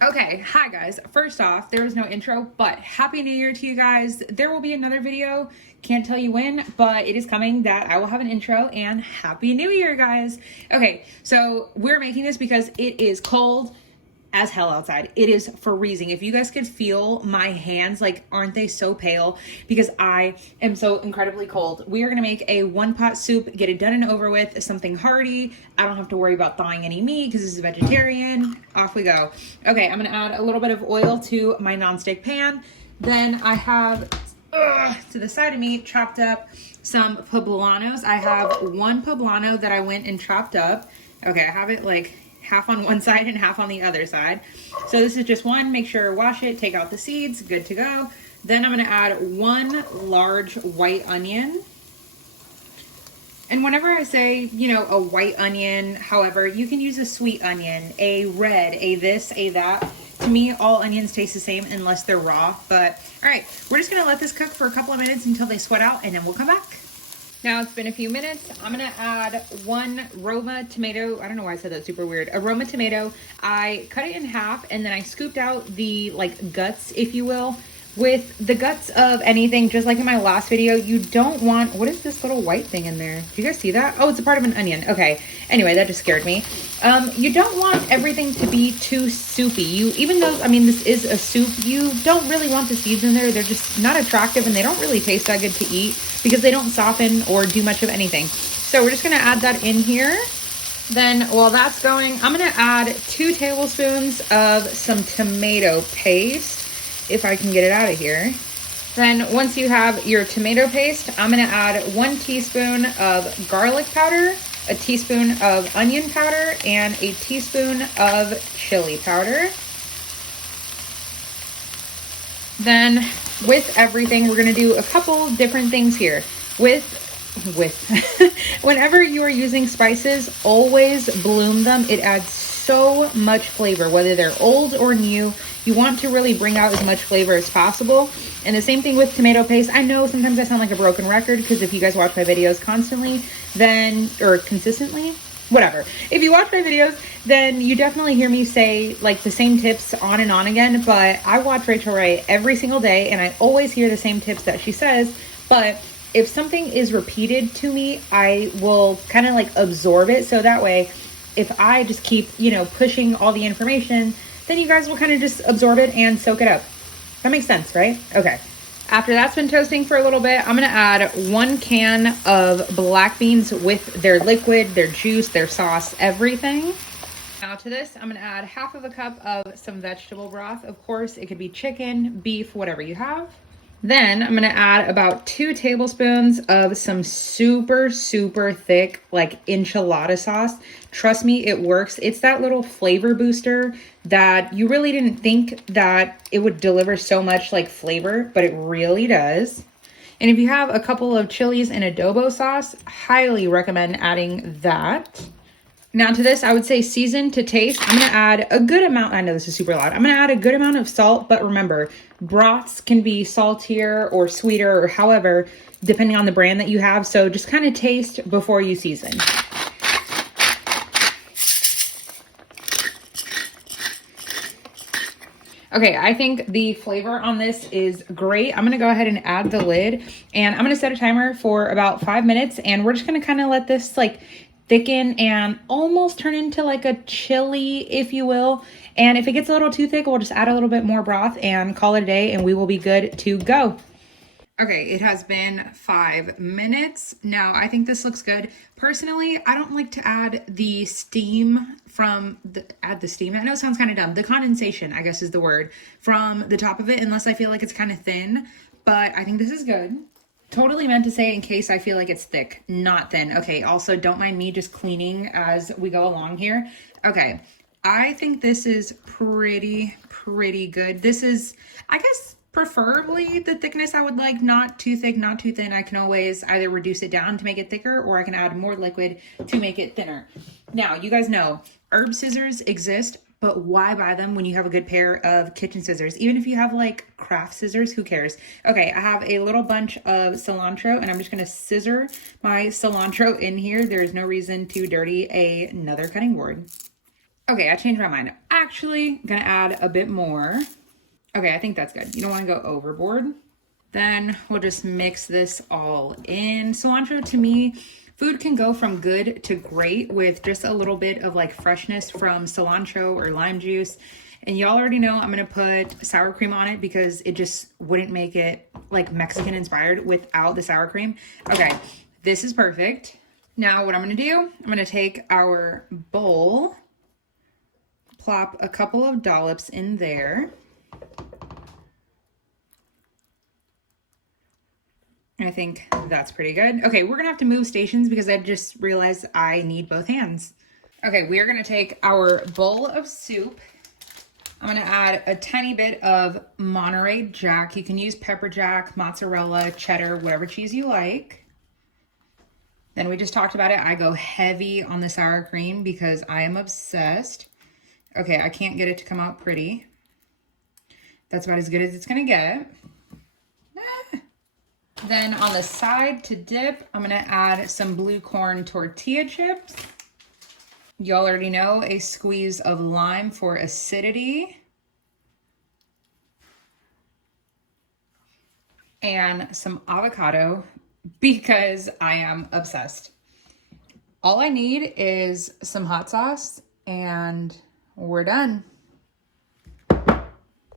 Okay, hi guys. First off, there was no intro, but Happy New Year to you guys. There will be another video, can't tell you when, but it is coming that I will have an intro, and Happy New Year, guys. Okay, so we're making this because it is cold as hell outside. It is freezing. If you guys could feel my hands, like, aren't they so pale? Because I am so incredibly cold. We are gonna make a one-pot soup, get it done and over with, something hearty. I don't have to worry about thawing any meat because this is vegetarian. Off we go. Okay, I'm gonna add a little bit of oil to my nonstick pan. Then I have, to the side of me, chopped up some poblanos. I have one poblano that I went and chopped up. Okay, I have it like half on one side and half on the other side. So this is just one. Make sure wash it, take out the seeds, good to go. Then I'm gonna add one large white onion. And whenever I say, you know, a white onion, however, you can use a sweet onion, a red, a this, a that. To me, all onions taste the same unless they're raw. But all right, we're just gonna let this cook for a couple of minutes until they sweat out, and then we'll come back. Now it's been a few minutes. I'm gonna add one Roma tomato. I don't know why I said that super weird. A Roma tomato. I cut it in half and then I scooped out the like guts, if you will. With the guts of anything, just like in my last video, you don't want, what is this little white thing in there? Do you guys see that? Oh, it's a part of an onion. Okay. Anyway, that just scared me. You don't want everything to be too soupy. Even though, I mean, this is a soup, you don't really want the seeds in there. They're just not attractive and they don't really taste that good to eat because they don't soften or do much of anything. So we're just gonna add that in here. Then while that's going, I'm gonna add 2 tablespoons of some tomato paste, if I can get it out of here. Then once you have your tomato paste, I'm gonna add 1 teaspoon of garlic powder, a teaspoon of onion powder, and a teaspoon of chili powder. Then with everything, we're gonna do a couple different things here. Whenever you are using spices, always bloom them. It adds so much flavor, whether they're old or new. You want to really bring out as much flavor as possible. And the same thing with tomato paste. I know sometimes I sound like a broken record because if you guys watch my videos constantly, or consistently, whatever. If you watch my videos, then you definitely hear me say like the same tips on and on again, but I watch Rachel Ray every single day and I always hear the same tips that she says. But if something is repeated to me, I will kind of like absorb it. So that way, if I just keep, you know, pushing all the information, then you guys will kind of just absorb it and soak it up. That makes sense, right? Okay. After that's been toasting for a little bit, I'm gonna add 1 can of black beans with their liquid, their juice, their sauce, everything. Now to this, I'm gonna add half of a cup of some vegetable broth. Of course, it could be chicken, beef, whatever you have. Then I'm gonna add about 2 tablespoons of some super, super thick, like enchilada sauce. Trust me, it works. It's that little flavor booster that you really didn't think that it would deliver so much like flavor, but it really does. And if you have a couple of chilies and adobo sauce, highly recommend adding that. Now to this, I would say season to taste. I'm gonna add a good amount. I know this is super loud. I'm gonna add a good amount of salt, but remember, broths can be saltier or sweeter or however, depending on the brand that you have. So just kind of taste before you season. Okay, I think the flavor on this is great. I'm gonna go ahead and add the lid and I'm gonna set a timer for about 5 minutes and we're just gonna kind of let this like thicken and almost turn into like a chili, if you will. And if it gets a little too thick, we'll just add a little bit more broth and call it a day and we will be good to go. Okay, it has been 5 minutes. Now, I think this looks good. Personally, I don't like to add the steam add the steam. I know it sounds kind of dumb. The condensation, I guess is the word, from the top of it, unless I feel like it's kind of thin, but I think this is good. Totally meant to say in case I feel like it's thick, not thin. Okay, also don't mind me just cleaning as we go along here. Okay, I think this is pretty good. This is, I guess, preferably the thickness I would like, not too thick, not too thin. I can always either reduce it down to make it thicker or I can add more liquid to make it thinner. Now, you guys know herb scissors exist, but why buy them when you have a good pair of kitchen scissors? Even if you have like craft scissors, who cares? Okay, I have a little bunch of cilantro and I'm just gonna scissor my cilantro in here. There's no reason to dirty another cutting board. Okay, I changed my mind. Actually, gonna add a bit more. Okay, I think that's good. You don't want to go overboard. Then we'll just mix this all in. Cilantro, to me, food can go from good to great with just a little bit of like freshness from cilantro or lime juice. And y'all already know I'm gonna put sour cream on it because it just wouldn't make it like Mexican inspired without the sour cream. Okay, this is perfect. Now what I'm gonna do, I'm gonna take our bowl, plop a couple of dollops in there. I think that's pretty good. Okay, we're gonna have to move stations because I just realized I need both hands. Okay, we are gonna take our bowl of soup. I'm gonna add a tiny bit of Monterey Jack. You can use pepper jack, mozzarella, cheddar, whatever cheese you like. Then we just talked about it. I go heavy on the sour cream because I am obsessed. Okay, I can't get it to come out pretty. That's about as good as it's gonna get. Then on the side to dip, I'm gonna add some blue corn tortilla chips. Y'all already know a squeeze of lime for acidity. And some avocado because I am obsessed. All I need is some hot sauce and we're done.